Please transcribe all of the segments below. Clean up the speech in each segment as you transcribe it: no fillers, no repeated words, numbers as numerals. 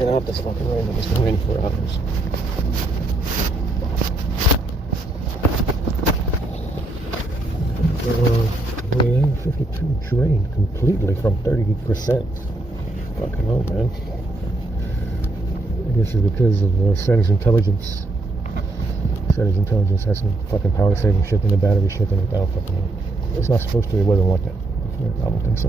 Get out this fucking rain. It's been raining for hours. We 52 drained completely from 30%. Fucking hell, man. I guess it's because of Settings Intelligence. Settings Intelligence has some fucking power saving shit and the battery shit in it. I don't fucking know. It's not supposed to. It wasn't like that. I don't think so.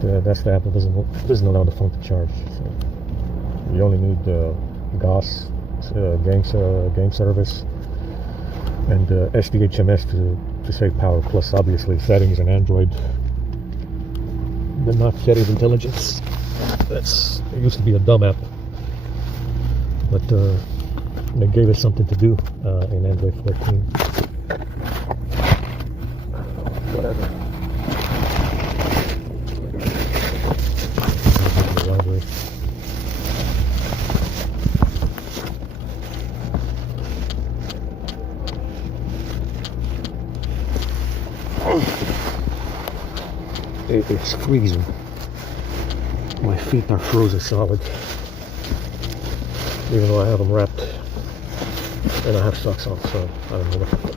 But that's the app that doesn't allow the phone to charge. So you only need GOS, game service, and SDHMS to save power. Plus, obviously, settings and Android. But not Settings Intelligence. It used to be a dumb app, but they gave us something to do in Android 14. Whatever. Library. It's freezing. My feet are frozen solid, even though I have them wrapped and I have socks on, so I don't know what the fuck.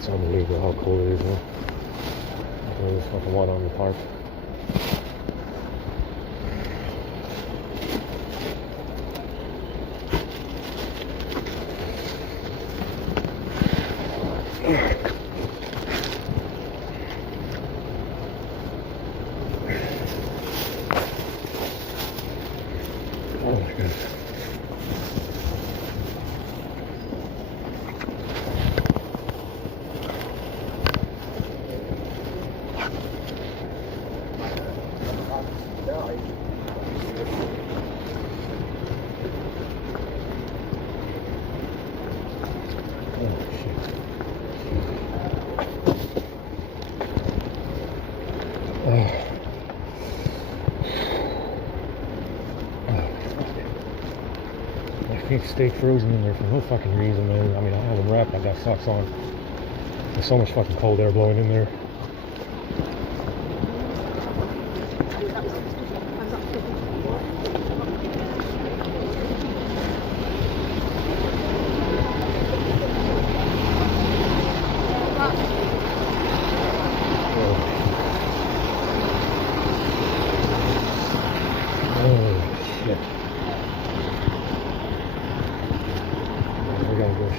It's unbelievable how cold it is, man. There's fucking water on the park. Oh my God. My feet stay frozen in there for no fucking reason, man. I mean, I have them wrapped, I got socks on. There's so much fucking cold air blowing in there.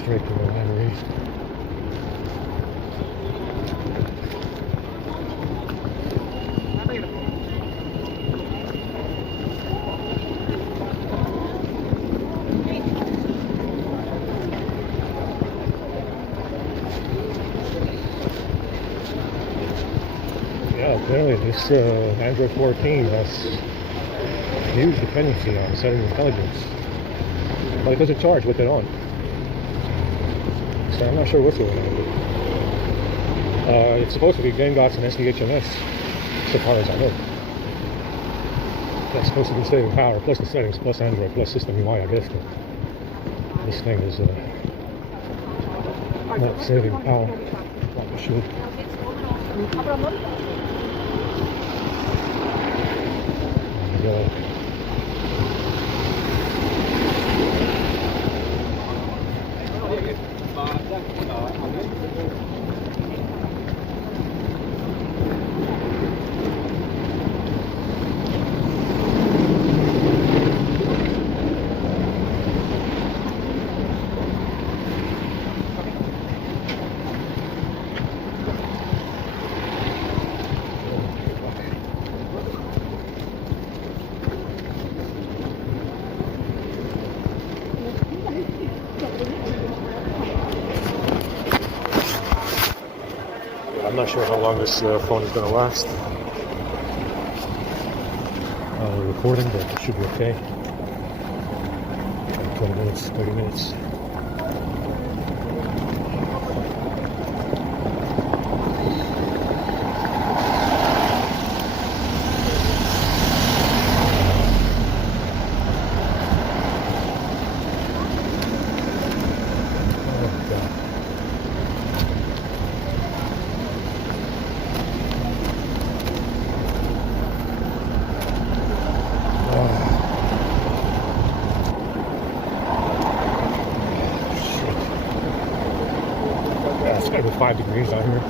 Straight to the line race. Yeah, apparently this Android 14 has a huge dependency on setting intelligence, but it doesn't charge with it on. So I'm not sure what's going on with it. It's supposed to be Gringotts and SDHMS, so far as I know. That's supposed to be saving power, plus the settings, plus Android, plus system UI, I guess. But this thing is not saving power like it should. I'm not sure how long this phone is going to last. Recording, but it should be okay. 20 minutes, 30 minutes. It's gotta be 5 degrees out here.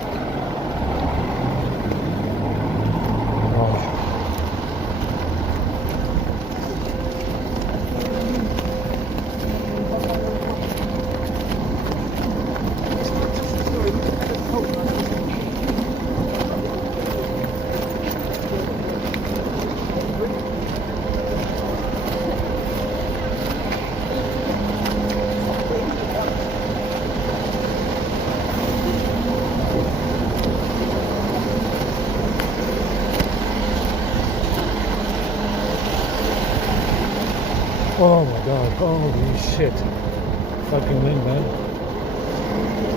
Oh my god, holy shit. Fucking wind, man.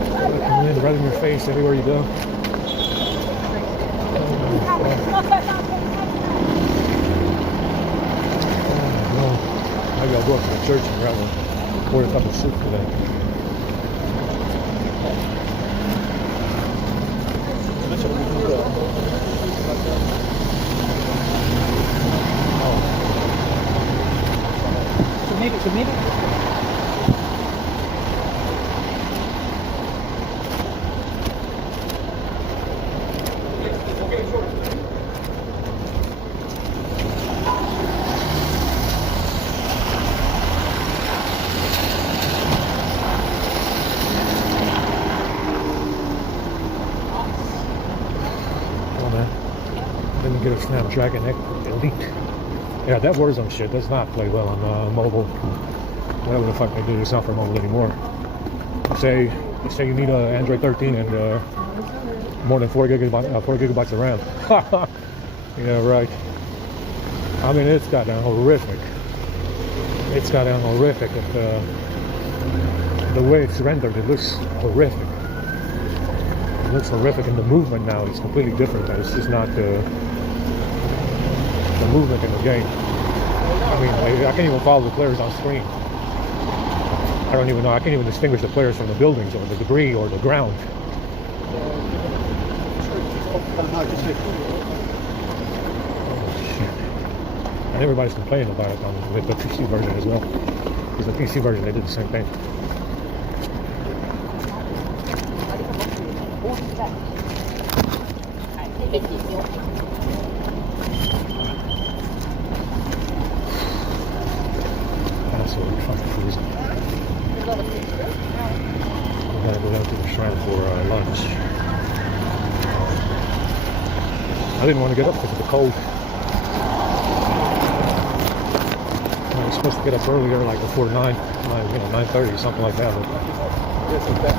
Fucking wind right in your face everywhere you go. Oh no. Maybe I'll go up to the church and grab a order a cup of soup today. Tomato. Oh man, let me get a Snapdragon Elite. Yeah, that Warzone shit does not play well on mobile. Whatever the fuck they do, it's not for mobile anymore. Say you need an Android 13 and more than 4 gigabytes of RAM. Yeah, right. I mean, it's goddamn horrific. It's goddamn horrific. The way it's rendered, it looks horrific. It looks horrific, and the movement now is completely different. It's just not the movement in the game. I mean, I can't even follow the players on screen. I don't even know. I can't even distinguish the players from the buildings or the debris or the ground. Oh shit! And everybody's complaining about it with the PC version as well. Because the PC version, they did the same thing. Absolutely fucking freezing. We gotta go down to the shrine for lunch. I didn't want to get up because of the cold. I was supposed to get up earlier, like before 9:30, something like that. But yes, like that.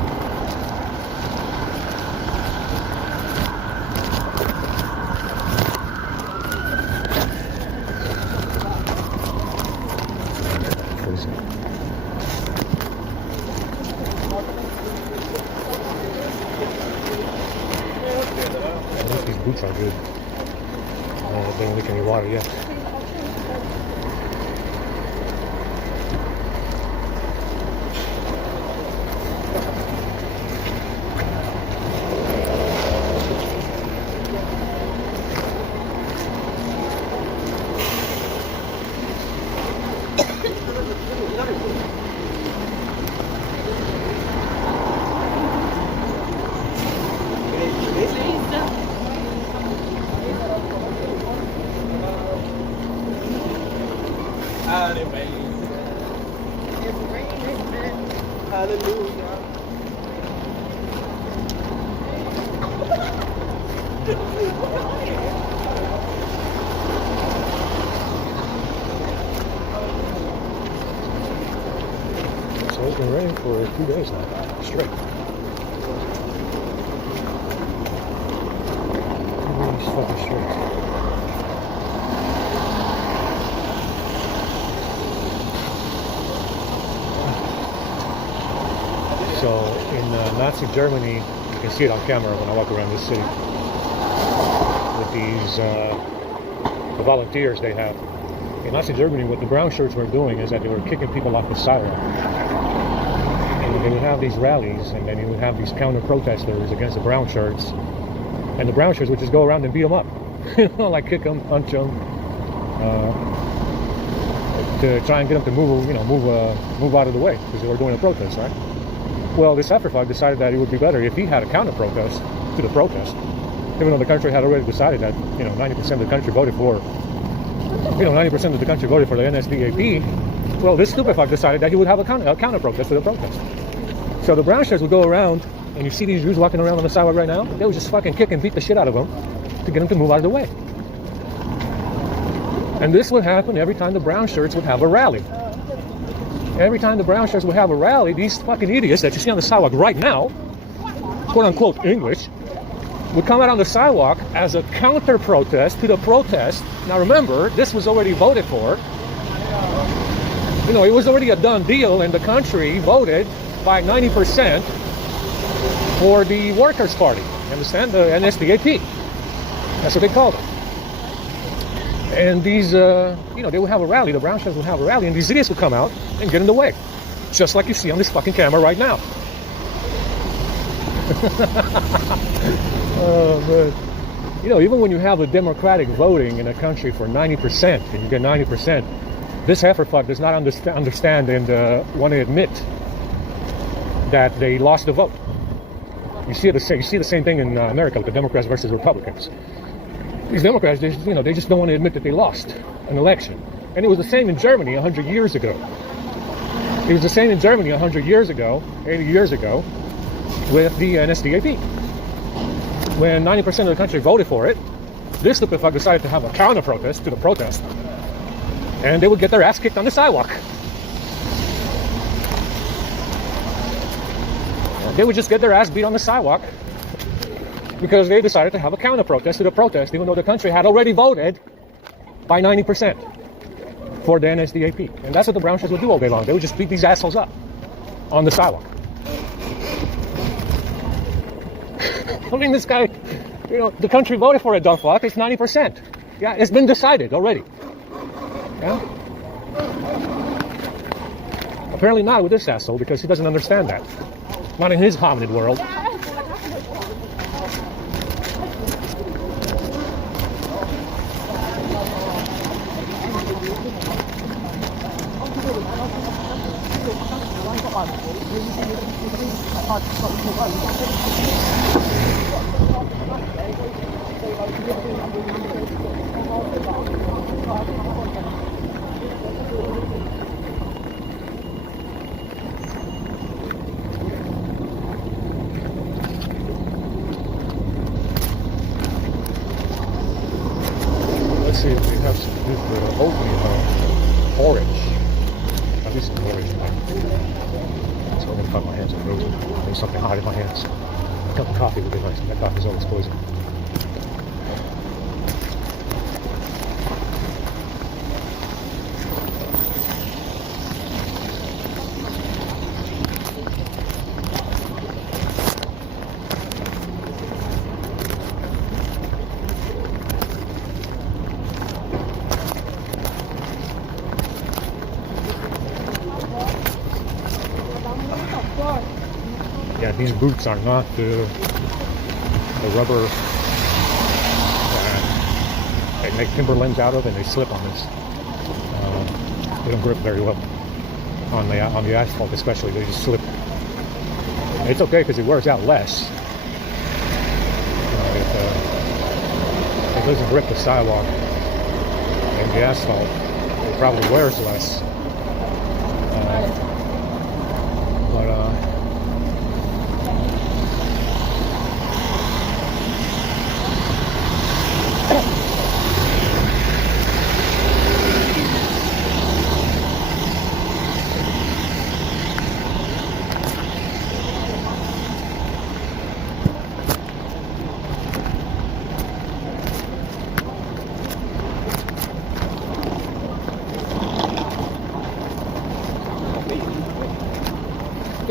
These boots are good. They don't leak any water yet. Hallelujah. So it's been raining for 2 days now, straight. 2 days fucking straight. So in Nazi Germany, you can see it on camera when I walk around this city, with these the volunteers they have. In Nazi Germany, what the brown shirts were doing is that they were kicking people off the sidewalk. And they would have these rallies, and then you would have these counter-protesters against the brown shirts. And the brown shirts would just go around and beat them up. You know, like kick them, punch them, to try and get them to move out of the way, because they were doing a protest, right? Well, this Hefferfuck decided that it would be better if he had a counter-protest to the protest, even though the country had already decided that 90% of the country voted for 90% of the country voted for the NSDAP. Well, this stupid fuck decided that he would have a counter-protest to the protest. So the brown shirts would go around, and you see these dudes walking around on the sidewalk right now. They would just fucking kick and beat the shit out of them to get them to move out of the way. And this would happen every time the brown shirts would have a rally. Every time the brown shirts would have a rally, these fucking idiots that you see on the sidewalk right now, quote-unquote English, would come out on the sidewalk as a counter-protest to the protest. Now remember, this was already voted for. It was already a done deal, and the country voted by 90% for the Workers' Party. You understand? The NSDAP. That's what they called it. And these, they would have a rally. The brown shirts would have a rally, and these idiots would come out and get in the way, just like you see on this fucking camera right now. But even when you have a democratic voting in a country for 90%, and you get 90%, this Hefferfuck does not understand and want to admit that they lost the vote. You see the same thing in America with the Democrats versus Republicans. These Democrats, they just don't want to admit that they lost an election. And it was the same in Germany 100 years ago. It was the same in Germany 100 years ago, 80 years ago, with the NSDAP. When 90% of the country voted for it, this stupid fuck decided to have a counter-protest to the protest, and they would get their ass kicked on the sidewalk. They would just get their ass beat on the sidewalk because they decided to have a counter-protest to the protest, even though the country had already voted by 90% for the NSDAP. And that's what the brown shirts would do all day long. They would just beat these assholes up on the sidewalk. I mean, this guy, the country voted for it, dumb fuck. It's 90%. Yeah, it's been decided already. Yeah? Apparently not with this asshole, because he doesn't understand that. Not in his hominid world. Let's see if we have some good oatmeal porridge. At least some porridge. So I'm going to cut my hands with frozen. There's something hot in my hands. A cup of coffee would be nice. That coffee is always poison. Yeah, these boots are not the rubber that they make Timberlands out of, and they slip on this. They don't grip very well on the asphalt, especially. They just slip. It's okay because it wears out less. It doesn't grip the sidewalk and the asphalt. It probably wears less.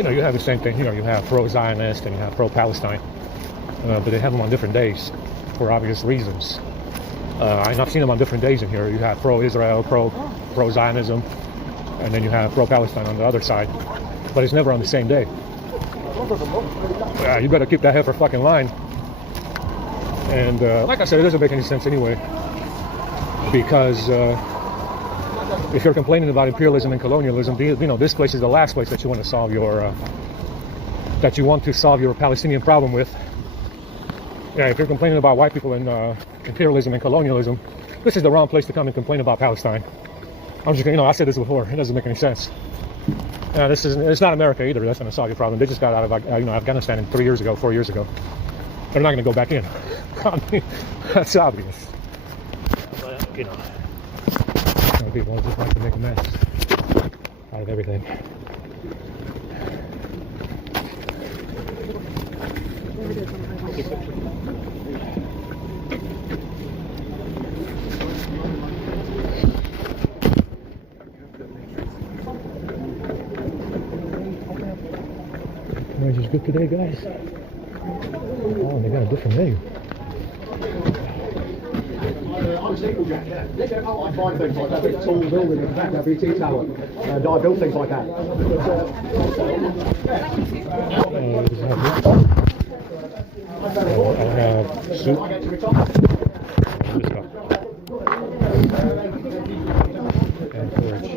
You have the same thing. You have pro-Zionist and you have pro-Palestine, but they have them on different days for obvious reasons. I've seen them on different days in here. You have pro-Israel, pro-Zionism, and then you have pro-Palestine on the other side, but it's never on the same day. You better keep that heifer fucking line. And like I said, it doesn't make any sense anyway, because if you're complaining about imperialism and colonialism, this place is the last place that you want to solve your that you want to solve your Palestinian problem with. Yeah, if you're complaining about white people and imperialism and colonialism, this is the wrong place to come and complain about Palestine. I'm just, I said this before. It doesn't make any sense. It's not America either. That's going to solve your problem. They just got out of Afghanistan 4 years ago. They're not going to go back in. I mean, that's obvious. But, some people just like to make a mess out of everything. Price is good today, guys. Oh, they got a different menu. I find things like that, big tall building in the back, that BT tower, and I build things like that. I have soup. And porridge.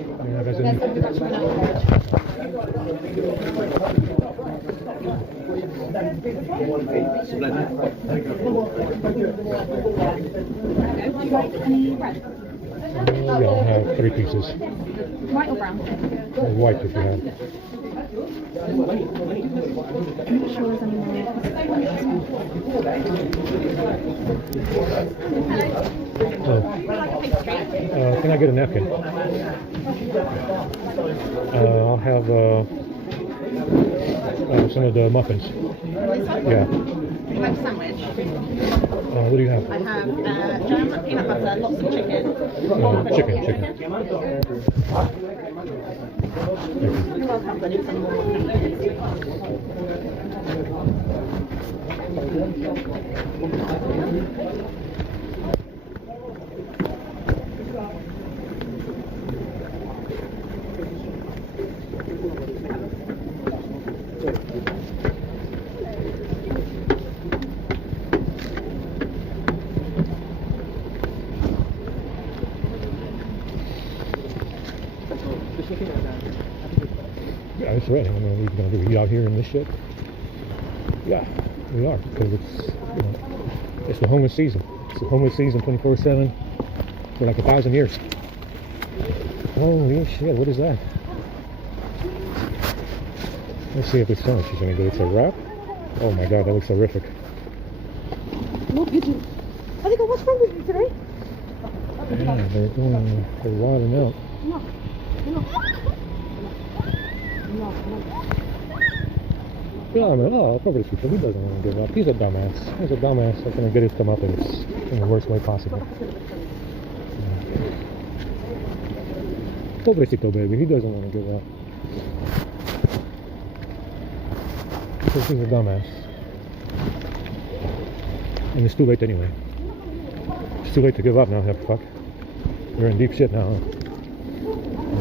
I'll have 3 pieces. White or brown? White if you have. I'm not sure there's any more. Can I get a napkin? I'll have some of the muffins. Yeah. You have a sandwich? What do you have? I have jam, peanut butter, lots of chicken. Chicken. You're welcome, but it's some more. Yeah, it's ready. I mean, what are we going to do? Eat out here in this shit? Yeah, we are. Because it's the homeless season. It's the homeless season 24/7 for like 1,000 years. Holy shit, what is that? Let's see if it's done. She's going to go. It's a wrap? Oh my god, that looks horrific. More pigeons. I think, what's wrong with you today? Yeah, they're wilding out. No. Yeah, I mean, probably he doesn't want to give up. He's a dumbass. He's a dumbass that's going to get his comeuppance in the worst way possible. Pobrecito baby, he doesn't want to give up. Because he's a dumbass. And it's too late anyway. It's too late to give up now, fuck. You're in deep shit now, huh?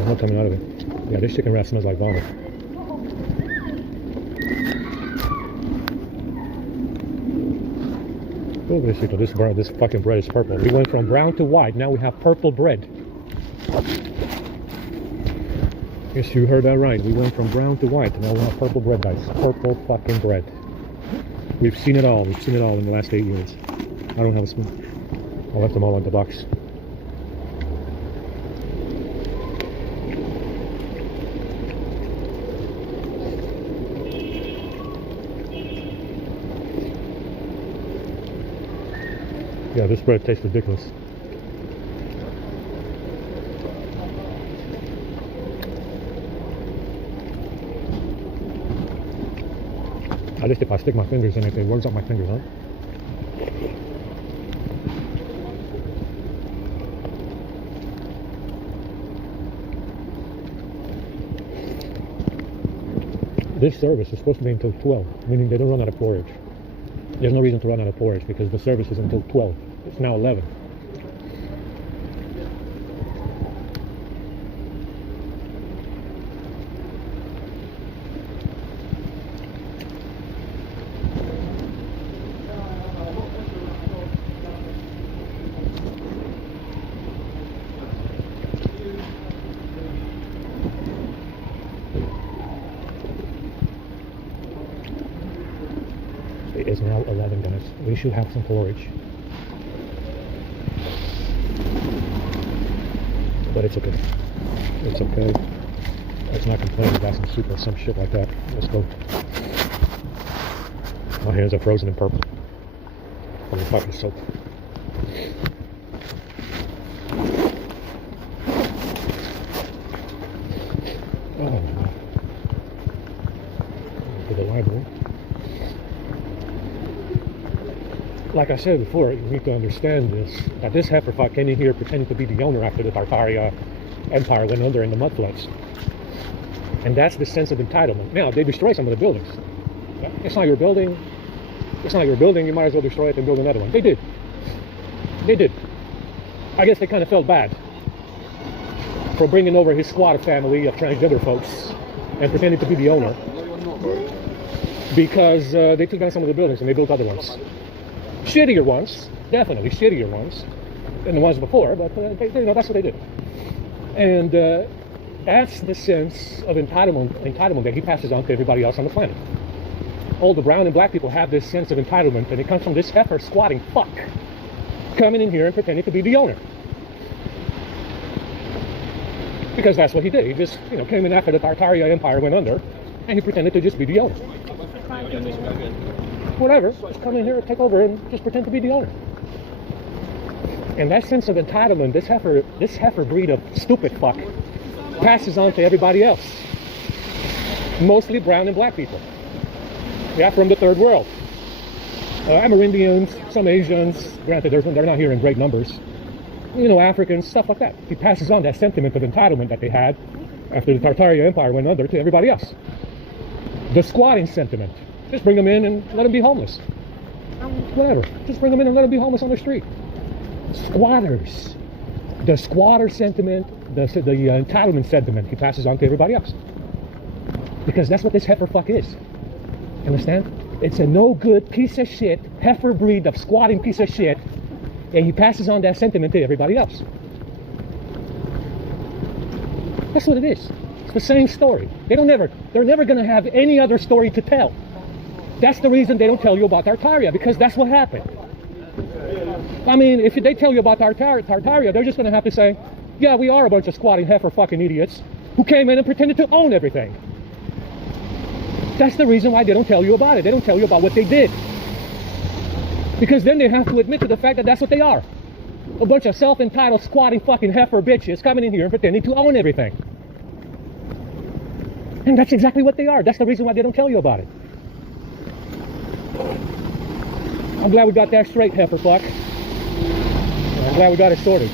No coming out of it. Yeah, this chicken wrap smells like vomit. Pobrecito, this fucking bread is purple. We went from brown to white, now we have purple bread. Yes, you heard that right. We went from brown to white, and now we have purple bread, guys. Purple fucking bread. We've seen it all. We've seen it all in the last 8 years. I don't have a spoon. I left them all in the box. Yeah, this bread tastes ridiculous. At least if I stick my fingers in it, it works up my fingers, huh? This service is supposed to be until 12, meaning they don't run out of porridge. There's no reason to run out of porridge because the service is until 12. It's now 11. It is now 11, guys. We should have some porridge. But it's okay. It's okay. Let's not complain about some soup or some shit like that. Let's go. My hands are frozen in purple from the fucking soap. Oh, to the library. Like I said before, you need to understand this, that this heifer fuck came in here pretending to be the owner after the Tartaria Empire went under in the mudfloods. And that's the sense of entitlement. Now, they destroy some of the buildings. It's not your building. It's not your building. You might as well destroy it and build another one. They did. They did. I guess they kind of felt bad for bringing over his squatter family of transgender folks and pretending to be the owner. Because they took down some of the buildings and they built other ones. Shittier ones, definitely shittier ones than the ones before, but that's what they did. And that's the sense of entitlement that he passes on to everybody else on the planet. All the brown and black people have this sense of entitlement, and it comes from this heifer squatting fuck coming in here and pretending to be the owner. Because that's what he did. He just, came in after the Tartaria Empire went under, and he pretended to just be the owner. Whatever, just come in here, take over, and just pretend to be the owner. And that sense of entitlement, this heifer breed of stupid fuck, passes on to everybody else. Mostly brown and black people. Yeah, from the third world. Amerindians, some Asians, granted they're not here in great numbers. Africans, stuff like that. He passes on that sentiment of entitlement that they had after the Tartaria Empire went under to everybody else. The squatting sentiment. Just bring them in and let them be homeless. Whatever. Just bring them in and let them be homeless on the street. Squatters. The squatter sentiment, the entitlement sentiment, he passes on to everybody else. Because that's what this heifer fuck is. Understand? It's a no good piece of shit, heifer breed of squatting piece of shit, and he passes on that sentiment to everybody else. That's what it is. It's the same story. They're never going to have any other story to tell. That's the reason they don't tell you about Tartaria, because that's what happened. I mean, if they tell you about Tartaria, they're just going to have to say, yeah, we are a bunch of squatting heifer fucking idiots who came in and pretended to own everything. That's the reason why they don't tell you about it. They don't tell you about what they did. Because then they have to admit to the fact that that's what they are. A bunch of self-entitled squatting fucking heifer bitches coming in here and pretending to own everything. And that's exactly what they are. That's the reason why they don't tell you about it. I'm glad we got that straight, heifer fuck. I'm glad we got it sorted.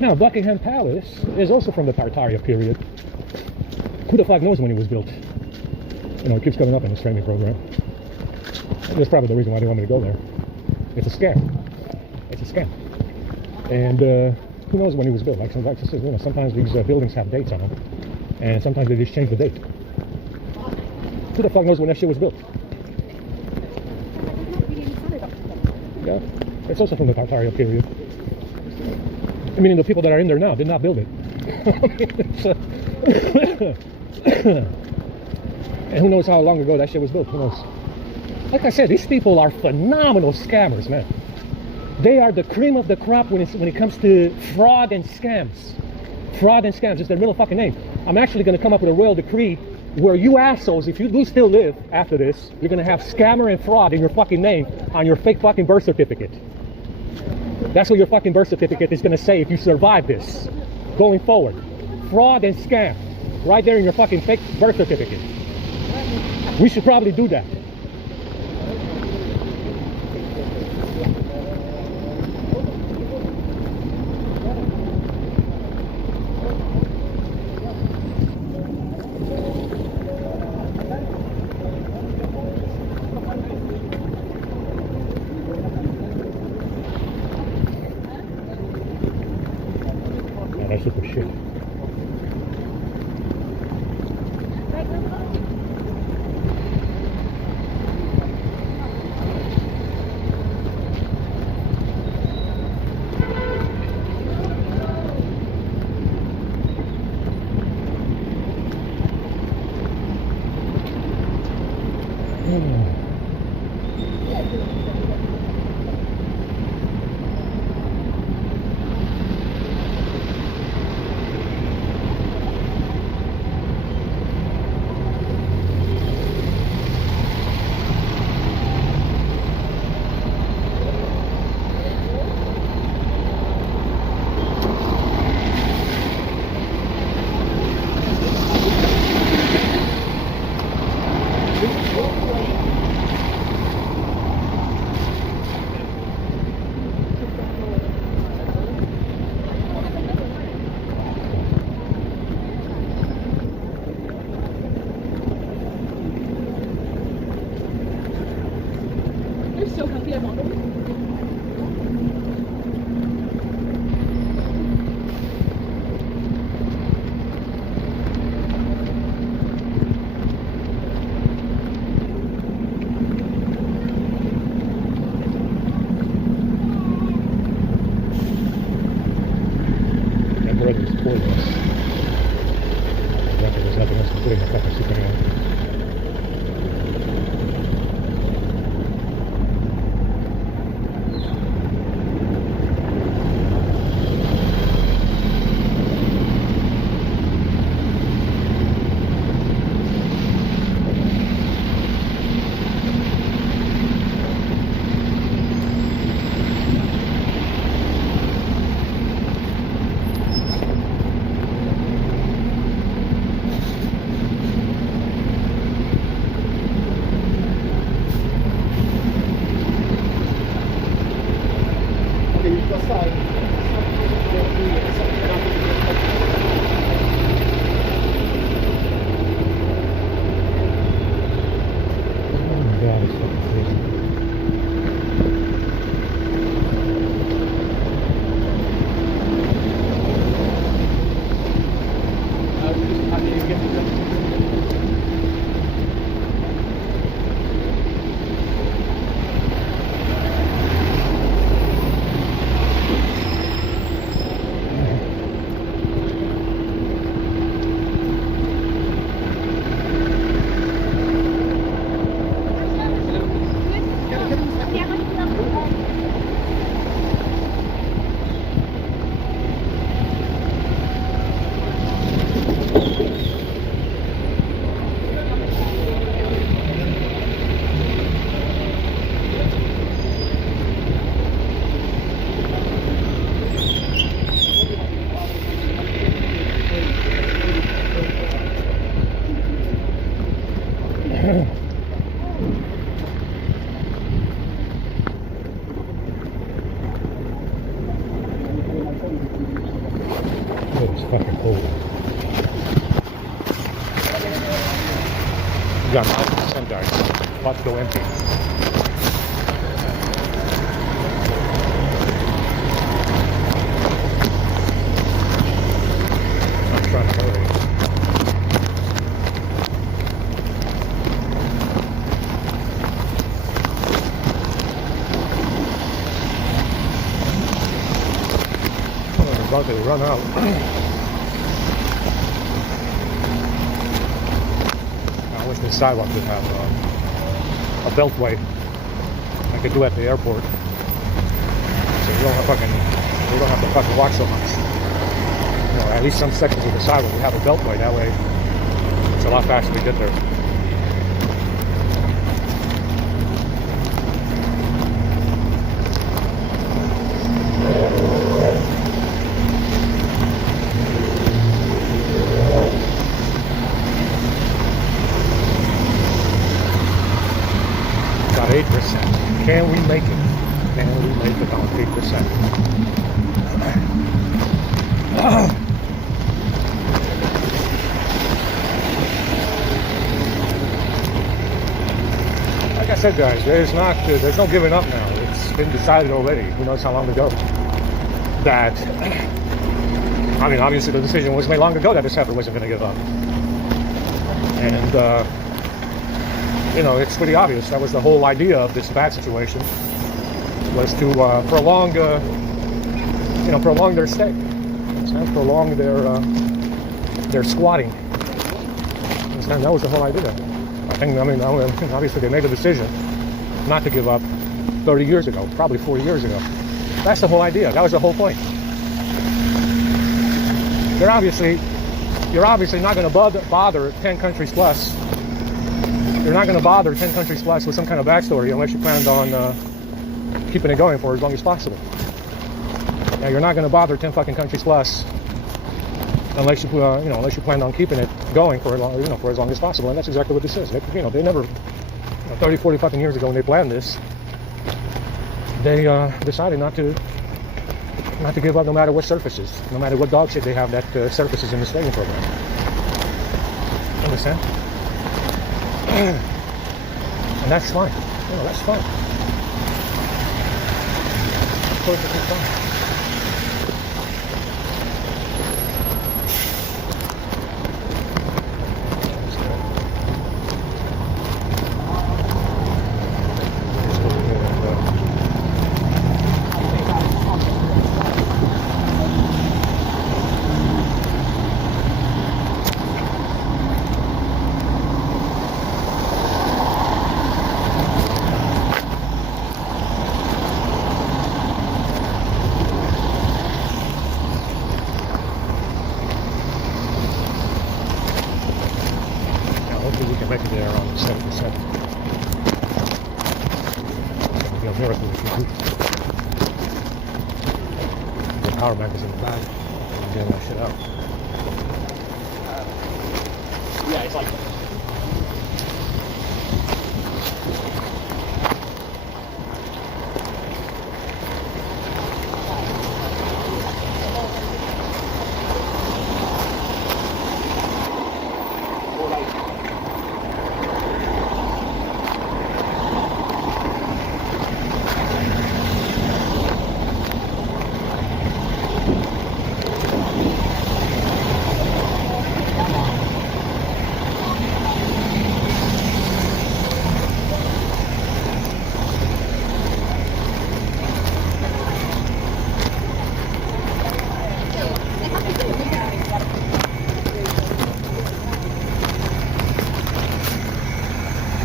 Now, Buckingham Palace is also from the Tartaria period. Who the fuck knows when it was built? It keeps coming up in this training program. That's probably the reason why they want me to go there. It's a scam. It's a scam. And who knows when it was built? Like I said, sometimes these buildings have dates on them, and sometimes they just change the date. Who the fuck knows when that shit was built? Yeah, it's also from the Tartaria period. I mean, the people that are in there now did not build it. And who knows how long ago that shit was built? Who knows? Like I said, these people are phenomenal scammers, man. They are the cream of the crop when it comes to fraud and scams. Fraud and scams is their middle fucking name. I'm actually going to come up with a royal decree where you assholes, if you do still live after this, you're going to have scammer and fraud in your fucking name on your fake fucking birth certificate. That's what your fucking birth certificate is going to say if you survive this going forward. Fraud and scam. Right there in your fucking fake birth certificate. We should probably do that. That's super shit. Brother's toilets. There's nothing else to put in the fucking super now. God, it's fucking crazy. It's fucking cold. We got 90% guys. About to go empty. I'm trying to hurry. About to run out. I wish the sidewalk would have a beltway like I do at the airport, so you don't have to fucking walk so much. You know, at least some sections of the sidewalk will have a beltway. That way, it's a lot faster to get there. Got 8%. Can we make it? Can we make it on 8%? Like I said, guys, there's no giving up now. It's been decided already. Who knows how long ago? That, I mean, obviously the decision was made long ago that this heifer wasn't going to give up. And, you know, it's pretty obvious. That was the whole idea of this bad situation, was to prolong their stay, prolong their squatting. And that was the whole idea. I mean, obviously they made a decision not to give up 30 years ago, probably 40 years ago. That's the whole idea. That was the whole point. You're obviously not going to bother 10 countries plus. You're not going to bother 10 countries plus with some kind of backstory unless you planned on keeping it going for as long as possible. Now, you're not going to bother 10 fucking countries plus unless you planned on keeping it going for as long as possible. And that's exactly what this is. They never, 30, 40 fucking years ago when they planned this, they decided not to give up no matter what surfaces, no matter what dog shit they have that surfaces in the stadium program. Understand? And that's fine. That's fine. perfectly fine. Hopefully we can make it there around 7%. It's going to be a miracle if we do. The power bank is in the bag. I'm getting that shit out. Yeah, it's like.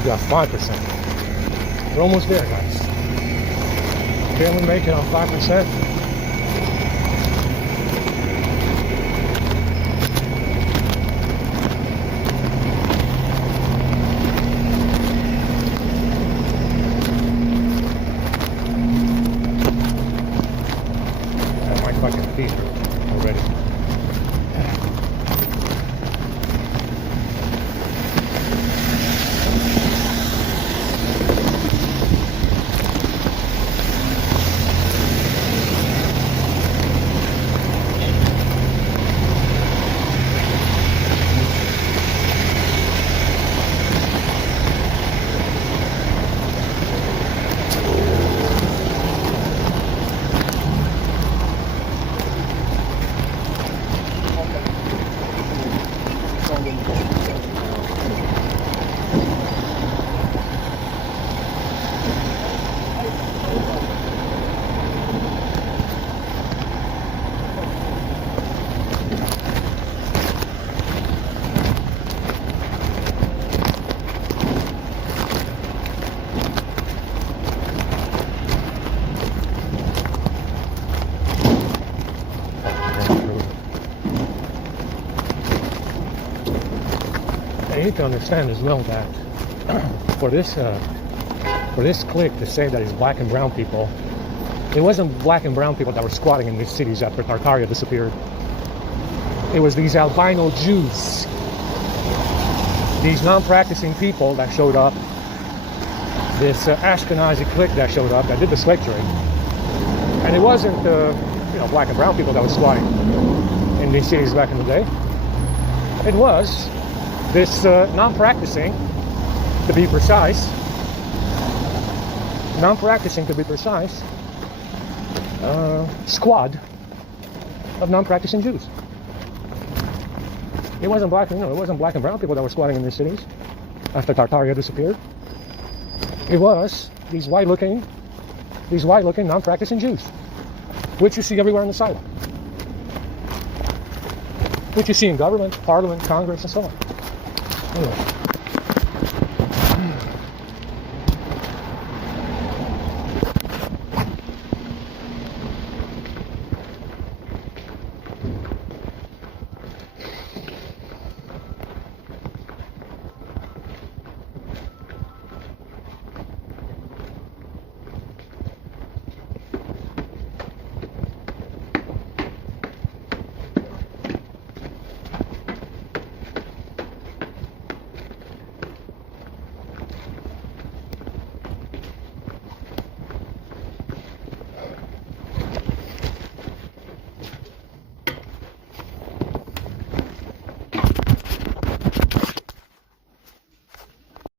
We got 5%. We're almost there, guys. Can we make it on 5%? I might fucking pee already. You need to understand as well that for this clique to say that it's black and brown people, it wasn't black and brown people that were squatting in these cities after Tartaria disappeared. It was these albino Jews, these non-practicing people that showed up, this Ashkenazi clique that showed up that did the slave trade, and it wasn't black and brown people that were squatting in these cities back in the day. It was this non-practicing, to be precise, squad of non-practicing Jews. It wasn't black and brown people that were squatting in these cities after Tartaria disappeared. It was these white-looking non-practicing Jews, which you see everywhere on the side, which you see in government, parliament, Congress, and so on. Anyway.